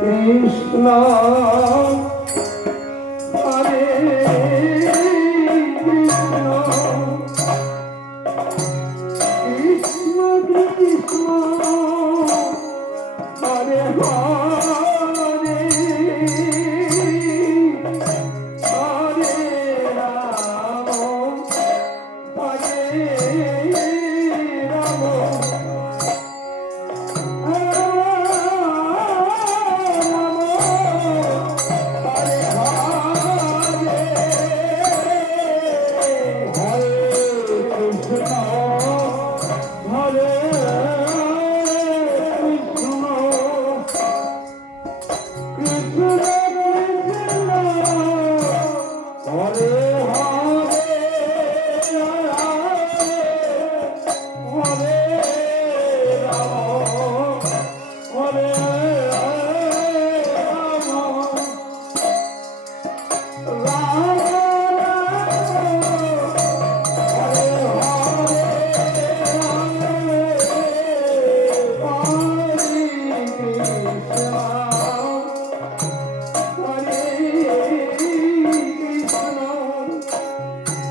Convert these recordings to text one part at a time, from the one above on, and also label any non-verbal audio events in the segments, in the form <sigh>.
Krishna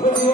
감사합니다. <laughs>